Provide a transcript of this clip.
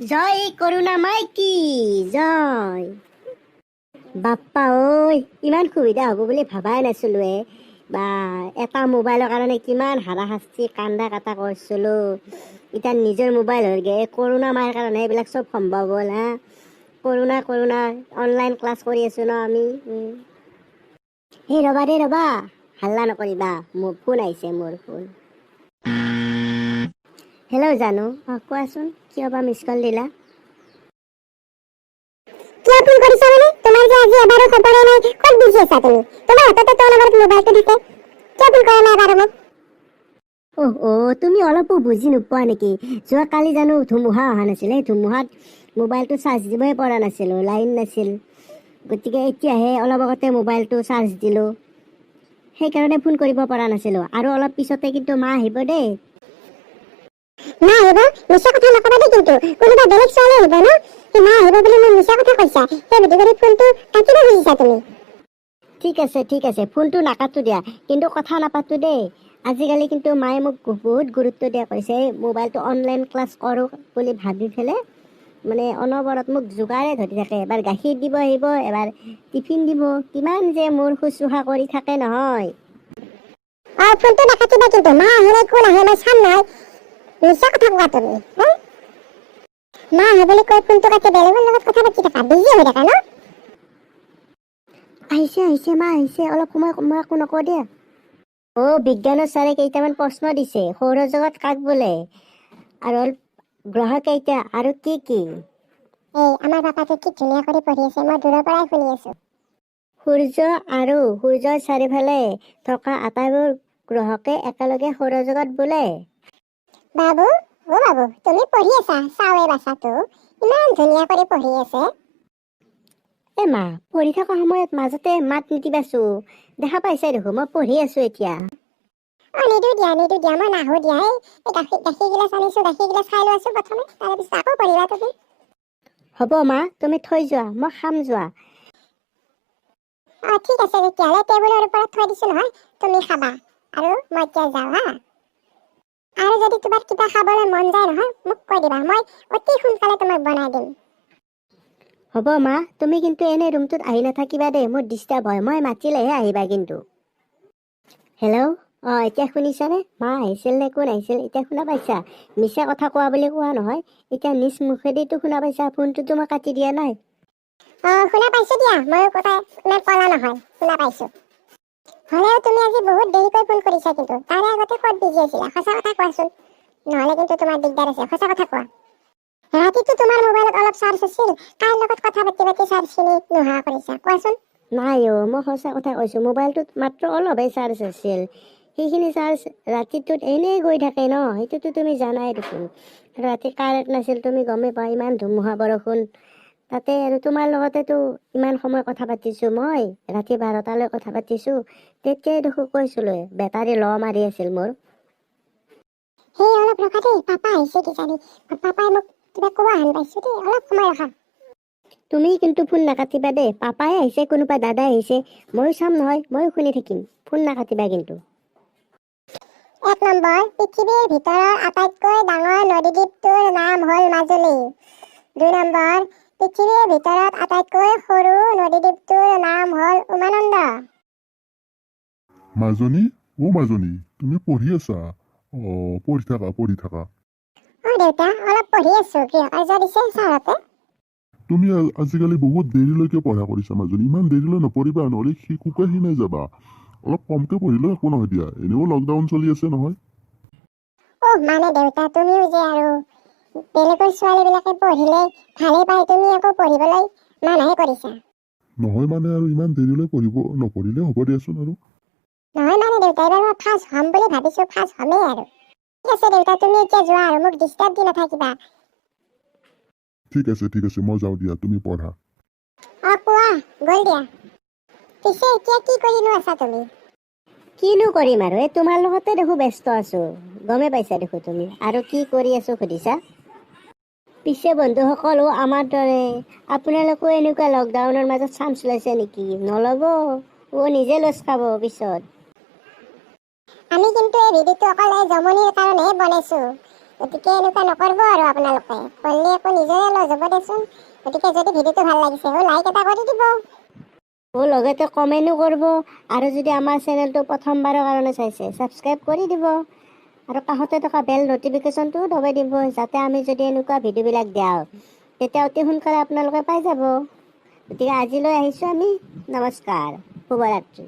জয় করুণা মাইকি জয়। বাপ্পা ঐ ইমান সুবিধা হ'ব বুলি ভাবাই নাছিলোঁ বা এটা মোবাইলৰ কাৰণে কিমান হাৰাশাস্তি কান্দা কাটা কৰিছিলোঁ। এতিয়া নিজৰ মোবাইল হয়গৈ কৰোণা মাৰ কাৰণে এইবিলাক চব সম্ভৱ হ'ল হা। কৰোণা অনলাইন ক্লাছ কৰি আছোঁ ন আমি। এই ৰ'বা দেই ৰ'বা, হাল্লা নকৰিবা, মোৰ ফোন আহিছে মোৰ ফোন। হেল্ল' জানো, কোৱাচোন কিয় বা মিছ কল দিলা? কিয় ফোন কৰিছা মানে? তোমাৰ যে আজি এবাৰো খবৰে নাই, ক'ত বিজি আছা তুমি? তোমাৰ হাততে তো অনবৰত মোবাইলটো থাকে, কিয় ফোন কৰা নাই এবাৰো মোক? তুমি অলপো বুজি নোপোৱা নেকি? যোৱাকালি জানো ধুমুহা অহা নাছিল, সেই ধুমুহাত মোবাইলটো চাৰ্জ দিবই পৰা নাছিলোঁ, লাইন নাছিল। গতিকে এতিয়াহে অলপ আগতে মোবাইলটো চাৰ্জ দিলোঁ, সেইকাৰণে ফোন কৰিব পৰা নাছিলোঁ। আৰু অলপ পিছতে কিন্তু মা আহিব দেই। মা আহিব? মিছা কথা নকবা দেই, কিন্তু কোনোবা বেলেগ ছোৱালী আহিব ন? সেই মা আহিব বুলি মোক মিছা কথা কৈছা, সেই বুদ্ধি কৰি ফোনটো কাটিব খুজিছা তুমি। ঠিক আছে ফোনটো নাকাটো দিয়া, কিন্তু কথা নাপাতো দেই। আজিকালি কিন্তু মায়ে মোক বহুত গুৰুত্ব দিয়া কৈছে, মোবাইলটো অনলাইন ক্লাছ কৰোঁ বুলি ভাবি পেলাই মানে অনবৰত মোক যোগাৰে ধৰি থাকে। এবাৰ গাখীৰ দিব আহিব, এবাৰ টিফিন দিব, কিমান যে মোৰ শুশ্ৰূষা কৰি থাকে নহয়। ফোনটো নাকাটিবা কিন্তু, মা আহিলে কোন আহে মই চাম নহয়। মিছা কথা কোৱা তুমি, মা আহে বুলি কৈ ফোনটো কাটি বেলেগৰ লগত কথা পাতি থাকা, বিজি হৈ থাকা ন? আহিছে মা আহিছে, অলপ সময় মই একো নকওঁ দিয়া। বিজ্ঞানৰ ছাৰে কেইটামান প্ৰশ্ন দিছে, সৌৰজগত কাক বোলে, আৰু গ্ৰহ কেইটা, আৰু কি কি? আমাৰ পাপাটো কি ধুনীয়া কৰি পঢ়ি আছে, মই দূৰৰ পৰাই শুনি আছো। সূৰ্য আৰু সূৰ্যৰ চাৰিওফালে থকা আটাইবোৰ গ্ৰহকে একেলগে সৌৰজগত বোলে। বাবু তুমি পঢ়ি আছা, চাওৱে বাচ্চাটো ইমান ধুনীয়া কৰি পঢ়ি আছে। মা পঢ়ি থকা সময়ত মাজতে মাত নিদিবাচো, দেখা পাইছে দেখোন মই পঢ়ি আছো এতিয়া। নিদো দিয়া মই নাহো দিয়া। গাখীৰ গিলাচ আনিছো, গাখীৰ গিলাচ খাই লোৱাছো প্ৰথমে, তাৰপিছত আকৌ পঢ়িবা তুমি। হ'ব মা, তুমি থৈ যোৱা, মই খাম যোৱা। ঠিক আছে, তেতিয়াহ'লে টেবুলৰ ওপৰত থৈ দিছো নহয়, তুমি খাবা। আৰু মই এতিয়া যাওঁ হা। আৰু যদি তোমাৰ কিবা খাবলৈ মন যায় নহয়, মোক কৈ দিবা, মই অতি সোনকালে তোমাক বনাই দিম। হ'ব মা, তুমি কিন্তু এনে ৰুমটোত আহি নাথাকিবা দেই, মোৰ ডিষ্টাৰ্ব হয়, মই মাতিলেহে আহিবা কিন্তু। হেল্ল', এতিয়া শুনিছানে? মা আহিছিল নে কোন আহিছিল এতিয়া শুনা পাইছা? মিছা কথা কোৱা বুলি কোৱা নহয়, এতিয়া নিজ মুখেদিতো শুনা পাইছা, ফোনটোতো মই কাটি দিয়া নাই। শুনা পাইছো দিয়া, ময়ো কথা ইমান কলা নহয়, শুনা পাইছো। হ'লেও তুমি আজি বহুত দেৰিকৈ ফোন কৰিছা, কিন্তু তাৰে আগতে ক'ত বিজি আছিলা? সঁচা কথা কোৱাচোন, নহ'লে কিন্তু তোমাৰ দিগদাৰ আছে, সঁচা কথা কোৱা। ৰাতিটো তোমাৰ মোবাইলত অলপ চাৰ্জ আছিল, কাৰ লগত কথা পাতি চাৰ্জখিনি নোহোৱা কৰিছা কোৱাচোন? নাই মই সঁচা কথা কৈছো, মোবাইলটোত মাত্ৰ অলপহে চাৰ্জ আছিল, সেইখিনি চাৰ্জ ৰাতিটোত এনেই গৈ থাকে ন, সেইটোতো তুমি জানাই দেখোন। ৰাতি কাৰেণ্ট নাছিল, তুমি গমেই পোৱা, ইমান ধুমুহা বৰষুণ, তাতে আৰু তোমাৰ লগতেতো ইমান সময় কথা পাতিছো, মই ৰাতি 12টালৈ কথা পাতিছো, তেতিয়াই দেখোন কৈছিলো বেটাৰী ল মাৰি আছিল মোৰ। সেই অলপ ৰখা দেই, পাপা আহিছে কিজানি, পাপাই মোক কিবা কোৱা হেন পাইছো দেই, অলপ সময় ৰখা। তুমি কিন্তু ফোন নাকাটিবা দেই, পাপাই আহিছে কোনোবা দাদাই আহিছে, ময়ো চাম নহয়, ময়ো শুনি থাকিম, ফোন নাকাটিবা কিন্তু। 1 নম্বৰ, পৃথিৱীৰ ভিতৰৰ আটাইতকৈ ডাঙৰ নদীদ্বীপটোৰ নাম হ'ল মাজুলী। 2 নম্বৰ, পৃথিৱীৰ ভিতৰত আটাইতকৈ সৰু নদীদ্বীপটোৰ নাম হ'ল উমানন্দ। মাজনী, মাজনী, তুমি পঢ়ি আছা? পঢ়ি থাকা। দেউতা, অলপ পঢ়ি আছো, গৃহ দিছে ছাৰতে। তুমি আজিকালি বহুত দেৰিলৈকে পঢ়া কৰিছা মাজনী, ইমান দেৰিলৈ নপঢ়িবা, নহ'লে কুকুৱে খিনাই যাবা। অলপ কমকে পঢ়িলে একো নহয় দিয়া, এনেও লকডাউন চলি আছে নহয়। মানে দেউতা, তুমিও যে আৰু বেলেগৰ ছোৱালীবিলাকে পঢ়িলে ভালে পায়, তুমি আকৌ পঢ়িবলৈ মানাহে কৰিছা। নহয় মানে আৰু ইমান দেৰিলৈ নপঢ়িলে হ'ব দিয়াচোন আৰু। নহয় মানে দেউতা, এবাৰ মই ফাৰ্ষ্ট হ'ম বুলি ভাবিছো, ফাৰ্ষ্ট হ'মেই আৰু। ঠিক আছে দেউতা, তুমি এতিয়া যোৱা আৰু মোক ডিষ্টাৰ্ব দি নাথাকিবা। ঠিক আছে, মই যাওঁ দিয়া, তুমি পঢ়া। কোৱা, গ'ল দিয়া। পিছে এতিয়া কি কৰিনো আছা তুমি? কিনো কৰিম আৰু, তোমাৰ লগতে দেখো ব্যস্ত আছো, গমেই পাইছা দেখো তুমি, আৰু কি কৰি আছো সুধিছা? পিছে বন্ধুসকলো আমাৰ দৰে আপোনালোকো এনেকুৱা লকডাউনৰ মাজত চান্স লৈছে নেকি? নল'ব, নিজে লছ খাব পিছত। আমি কিন্তু এই ভিডিঅ'টো অকল এই জমনিৰ কাৰণেহে বনাইছো, গতিকে এনেকুৱা নকৰিব আৰু আপোনালোকে কৰিলে একো নিজৰে লছ হ'ব দেচোন। গতিকে যদি ভিডিঅ'টো ভাল লাগিছে লাইক এটা কৰি দিব। লগতে কমেণ্টো কৰিব আৰু যদি আমাৰ চেনেলটো প্ৰথমবাৰৰ কাৰণে চাইছে ছাবস্ক্ৰাইব কৰি দিব আৰু কাষতে থকা বেল নটিফিকেশ্যনটোও দবাই দিব, যাতে আমি যদি এনেকুৱা ভিডিঅ'বিলাক দিওঁ তেতিয়া অতি সোনকালে আপোনালোকে পাই যাব। গতিকে আজিলৈ আহিছোঁ আমি। নমস্কাৰ, শুভৰাত্ৰি।